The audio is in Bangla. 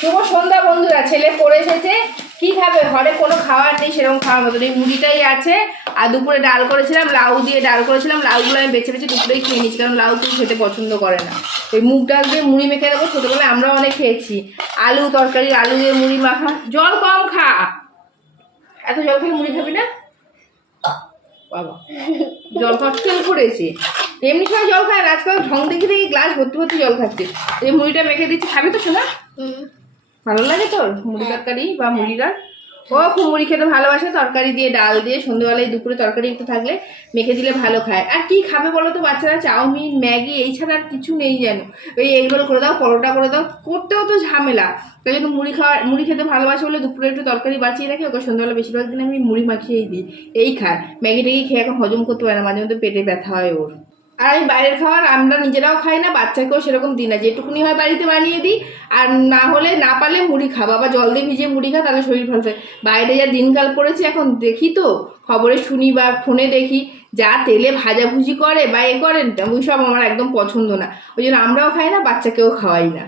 শুভ সন্ধ্যা বন্ধুরা, ছেলে পড়ে এসেছে। কি খাবে? ঘরে কোনো খাবার নেই সেরকম খাওয়ার মতন, এই মুড়িটাই আছে। আর দুপুরে ডাল করেছিলাম, লাউ দিয়ে ডাল করেছিলাম। লাউগুলো আমি বেছে বেছে দুপুরেই খেয়ে নিচ্ছি, কারণ লাউ তুই খেতে পছন্দ করে না। ওই মুগ ডাল দিয়ে মুড়ি মেখে দেবো, ছোটোবেলায় আমরাও অনেক খেয়েছি। আলু তরকারি, আলু দিয়ে মুড়ি মাখা। জল কম খা, এত জল খেলে মুড়ি খাবি না বাবা। জল ফেল করেছে, এমনি সময় জল খায় না, আজকাল ঢং দেখে দেখে গ্লাস ভর্তি ভর্তি জল খাচ্ছে। এই মুড়িটা মেখে দিচ্ছি, খাবি তো শোনা? ভালো লাগে তোর মুড়ি তরকারি বা মুড়িটা? ও খুব মুড়ি খেতে ভালোবাসে, তরকারি দিয়ে ডাল দিয়ে সন্ধ্যেবেলায় দুপুরে তরকারি একটু থাকলে মেখে দিলে ভালো খায়। আর কি খাবে বলো তো বাচ্চারা? চাউমিন ম্যাগি এই ছাড়া আর কিছু নেই যেন। ওই এগরোল করে দাও, পরোটা করে দাও, করতেও তো ঝামেলা। তাই জন্য মুড়ি খেতে ভালোবাসে বলে দুপুরে একটু তরকারি বাঁচিয়ে রাখি, ওকে সন্ধ্যাবেলা বেশিরভাগ দিন আমি মুড়ি মাখিয়েই দিই। এই খায়, ম্যাগি ট্যাগি খেয়ে এখন হজম করতে পারে না, মাঝে মধ্যে পেটে ব্যথা হয় ওর। আর আমি বাইরের খাবার আমরা নিজেরাও খাই না, বাচ্চাকেও সেরকম দিই না, যেটুকুনি হয় বাড়িতে বানিয়ে দিই। আর না হলে না পারলে মুড়ি খা বাবা, জল দিয়ে ভিজিয়ে মুড়ি খা, তাহলে শরীর ভালো থাকে। বাইরে যা দিনকাল পড়েছে এখন, দেখি তো খবরে শুনি বা ফোনে দেখি, যা তেলে ভাজাভুজি করে বা এ করেন, ওই সব আমার একদম পছন্দ না। ওই জন্য আমরাও খাই না, বাচ্চাকেও খাওয়াই না।